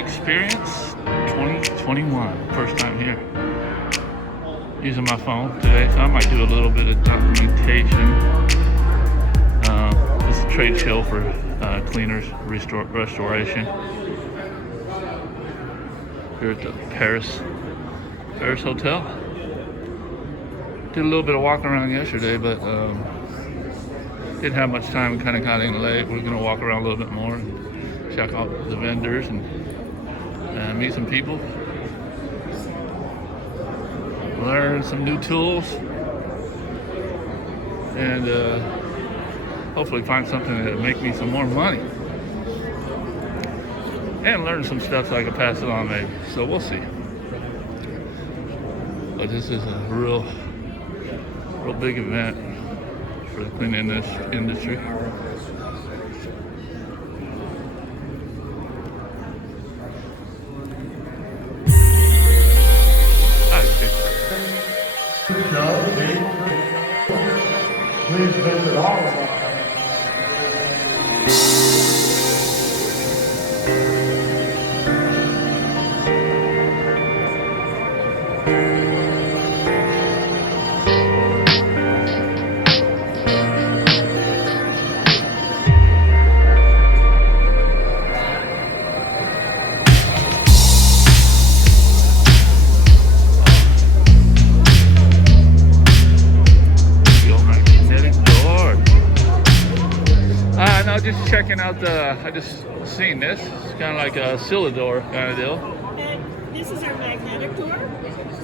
Experience 2021. First time here. Using my phone today, so I might do a little bit of documentation. This is a trade show for cleaners restoration. Here at the Paris Hotel. Did a little bit of walking around yesterday, but didn't have much time. Kind of got in late. We're gonna walk around a little bit more and check out the vendors and meet some people. Learn some new tools and hopefully find something that'll make me some more money. And learn some stuff so I can pass it on maybe. So we'll see. But this is a real big event for the cleaning industry. Please visit all of us. Just checking out I just seen this. It's kind of like a Sillador kind of deal. And this is our magnetic door.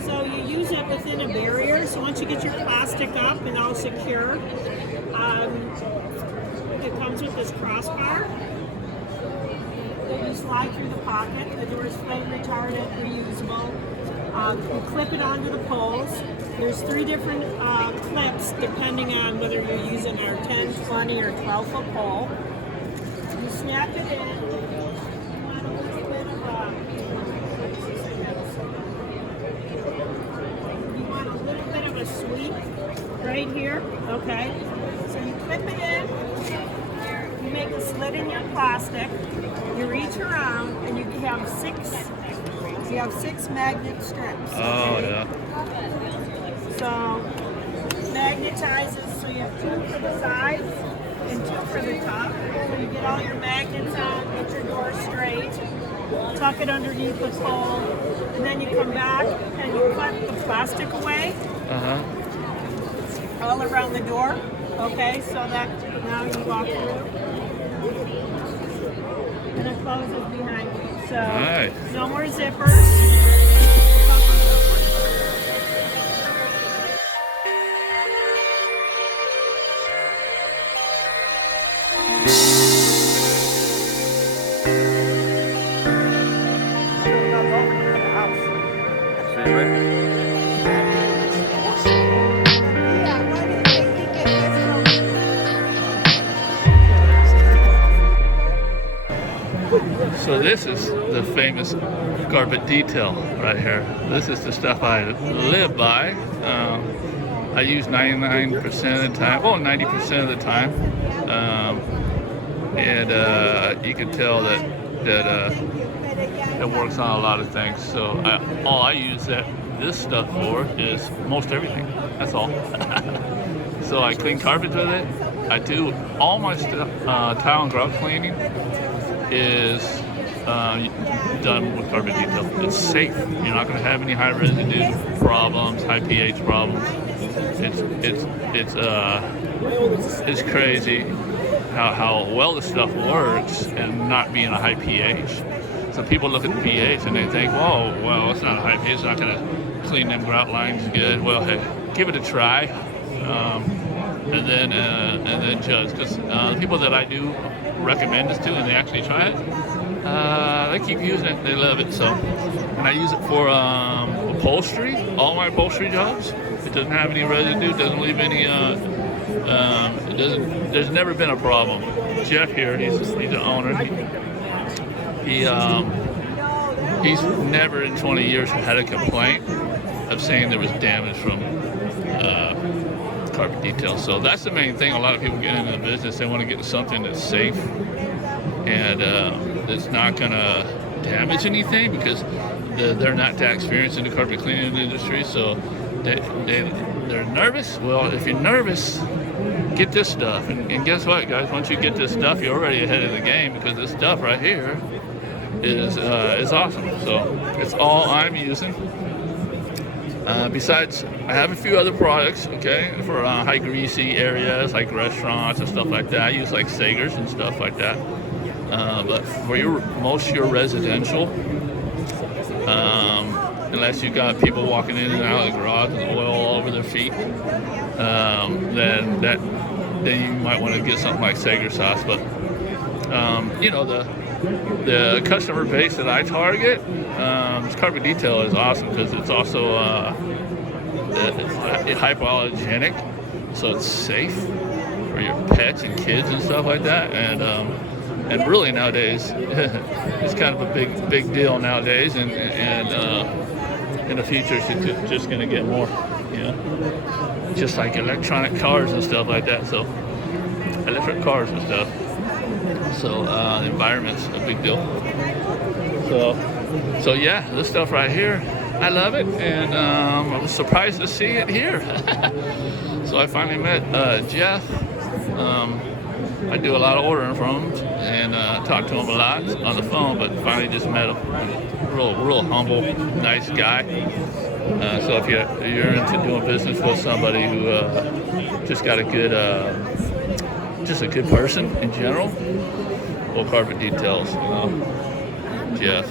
So you use it within a barrier. So once you get your plastic up and all secure, it comes with this crossbar. You slide through the pocket. The door is flame retardant, reusable. You clip it onto the poles. There's 3 different clips depending on whether you're using our 10, 20, or 12-foot pole. You snap it in. You want a little bit of a sweep right here. Okay. So you clip it in. You make a slit in your plastic. You reach around and you have 6. You have 6 magnet strips. Okay? Oh yeah. So magnetizes, so you have 2 for the sides and 2 for the top. So you get all your magnets on, get your door straight, tuck it underneath the pole, and then you come back and you cut the plastic away all around the door. Okay, so that now you walk through. And it closes behind you. So nice. No more zippers. So this is the famous carpet detail right here. This is the stuff I live by. I use 99% of the time, well 90% of the time, and you can tell that it works on a lot of things. So all I use this stuff for is most everything. That's all. So I clean carpets with it. I do all my tile and grout cleaning is done with carpet detail. It's safe. You're not going to have any high residue problems, high pH problems. It's crazy how well this stuff works and not being a high pH. So people look at the pH and they think, whoa, well, it's not a high pH. It's not going to clean them grout lines good. Well, hey, give it a try, and then judge. Because the people that I do recommend this to, and they actually try it, they keep using it. They love it. So, and I use it for upholstery. All my upholstery jobs. It doesn't have any residue. Doesn't leave any. It doesn't. There's never been a problem. Jeff here, he's the owner. He's never in 20 years had a complaint of saying there was damage from carpet detail. So that's the main thing. A lot of people get into the business, they want to get something that's safe and it's not gonna damage anything because they're not that experienced in the carpet cleaning industry, so they're nervous. Well, if you're nervous, get this stuff, and guess what, guys? Once you get this stuff, you're already ahead of the game because this stuff right here is awesome. So it's all I'm using. Besides, I have a few other products, okay, for high greasy areas like restaurants and stuff like that. I use like Sagers and stuff like that. But for most of your residential, unless you got people walking in and out of the garage with oil all over their feet, then you might want to get something like Sager sauce. But you know, the customer base that I target, this carpet detail is awesome because it's also it's hypoallergenic, so it's safe for your pets and kids and stuff like that. And really nowadays, it's kind of a big deal nowadays, and in the future it's just going to get more, you know, just like electronic cars and stuff like that. So electric cars and stuff. So the environment's a big deal. So yeah, this stuff right here, I love it, and I was surprised to see it here. So I finally met Jeff. I do a lot of ordering from him and talk to him a lot on the phone, but finally just met him. Real humble, nice guy. So if you're into doing business with somebody who just got a good, just a good person in general, well, carpet details, you know. Jeff.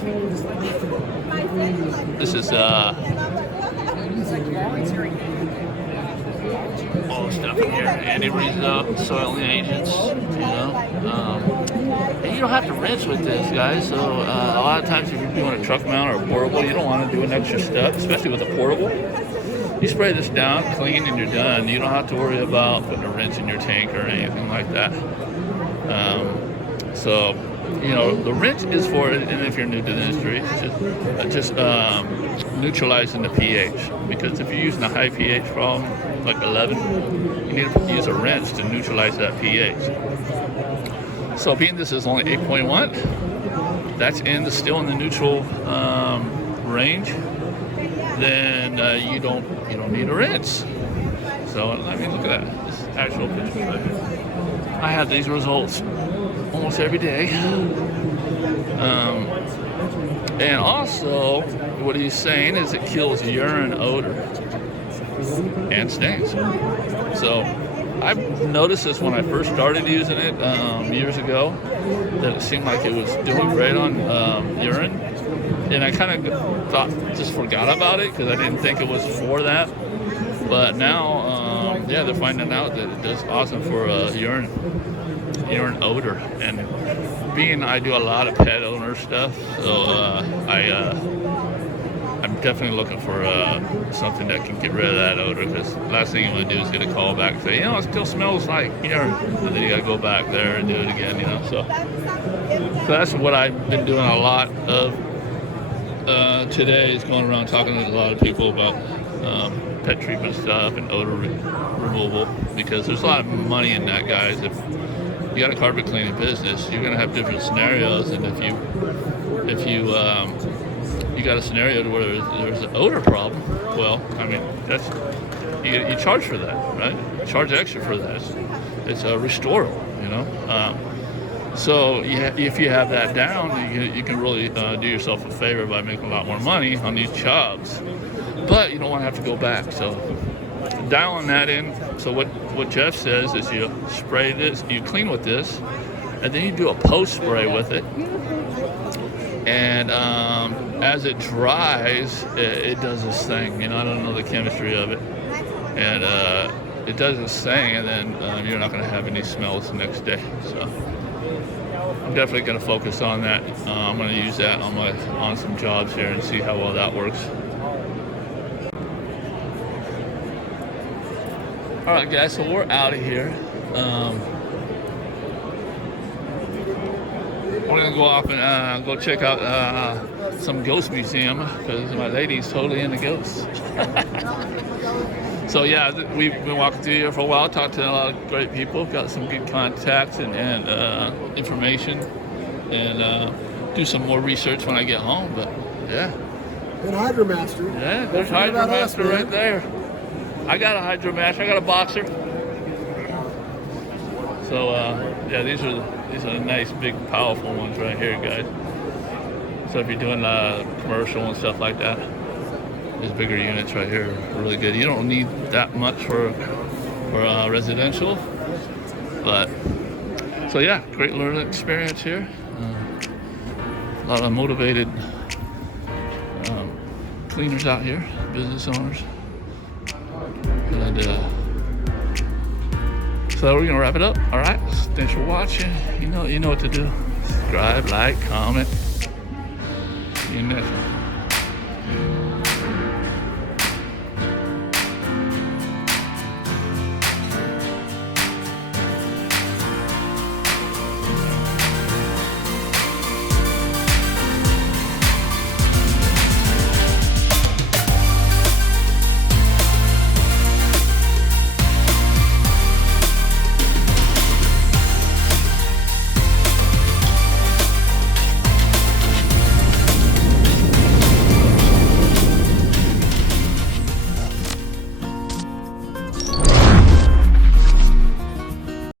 This is all the stuff in here. Anti-reads soil agents, you know. And you don't have to rinse with this, guys. So a lot of times if you're doing a truck mount or a portable, you don't want to do an extra step, especially with a portable. You spray this down, clean, and you're done. You don't have to worry about putting a rinse in your tank or anything like that. So, you know, the rinse is for, and if you're new to the industry, just neutralizing the pH. Because if you're using a high pH problem, like 11, you need to use a rinse to neutralize that pH. So being this is only 8.1, that's still in the neutral range, then you don't need a rinse. So I mean, look at that. This is actual picture right here. I have these results almost every day. And also, what he's saying is it kills urine odor and stains. So I've noticed this when I first started using it years ago, that it seemed like it was doing great on urine. And I kind of just forgot about it because I didn't think it was for that. But now, yeah, they're finding out that it does awesome for urine odor. And being I do a lot of pet owner stuff, so I'm definitely looking for something that can get rid of that odor, because the last thing you want to do is get a call back and say, you know, it still smells like urine, and then you got to go back there and do it again, you know. So that's what I've been doing a lot of today, is going around talking to a lot of people about pet treatment stuff and odor removal, because there's a lot of money in that, guys. If you got a carpet cleaning business, you're gonna have different scenarios, and if you got a scenario where there's an odor problem, well, I mean, that's you charge for that, right? You charge extra for that. It's a restoral, you know. So if you have that down, you can really do yourself a favor by making a lot more money on these jobs. But you don't want to have to go back. So dialing that in. So what Jeff says is you spray this, you clean with this, and then you do a post spray with it. And as it dries, it does this thing. You know, I don't know the chemistry of it, and it does this thing, and then you're not going to have any smells the next day. So I'm definitely going to focus on that. I'm going to use that on some jobs here and see how well that works. All right, guys, so we're out of here. We're gonna go off and go check out some ghost museum, because my lady's totally into ghosts. So yeah, we've been walking through here for a while, talked to a lot of great people, got some good contacts and information, and do some more research when I get home. But yeah, And Hydromaster. yeah, there's Forget about us, Hydromaster man. right there. I got a Hydromaster. I got a boxer. So yeah, these are nice, big, powerful ones right here, guys. So if you're doing commercial and stuff like that, these bigger units right here are really good. You don't need that much for residential, but so yeah, great learning experience here. A lot of motivated cleaners out here, business owners, and so we're gonna wrap it up. All right, thanks for watching. You know what to do. Subscribe, like, comment. See you next one.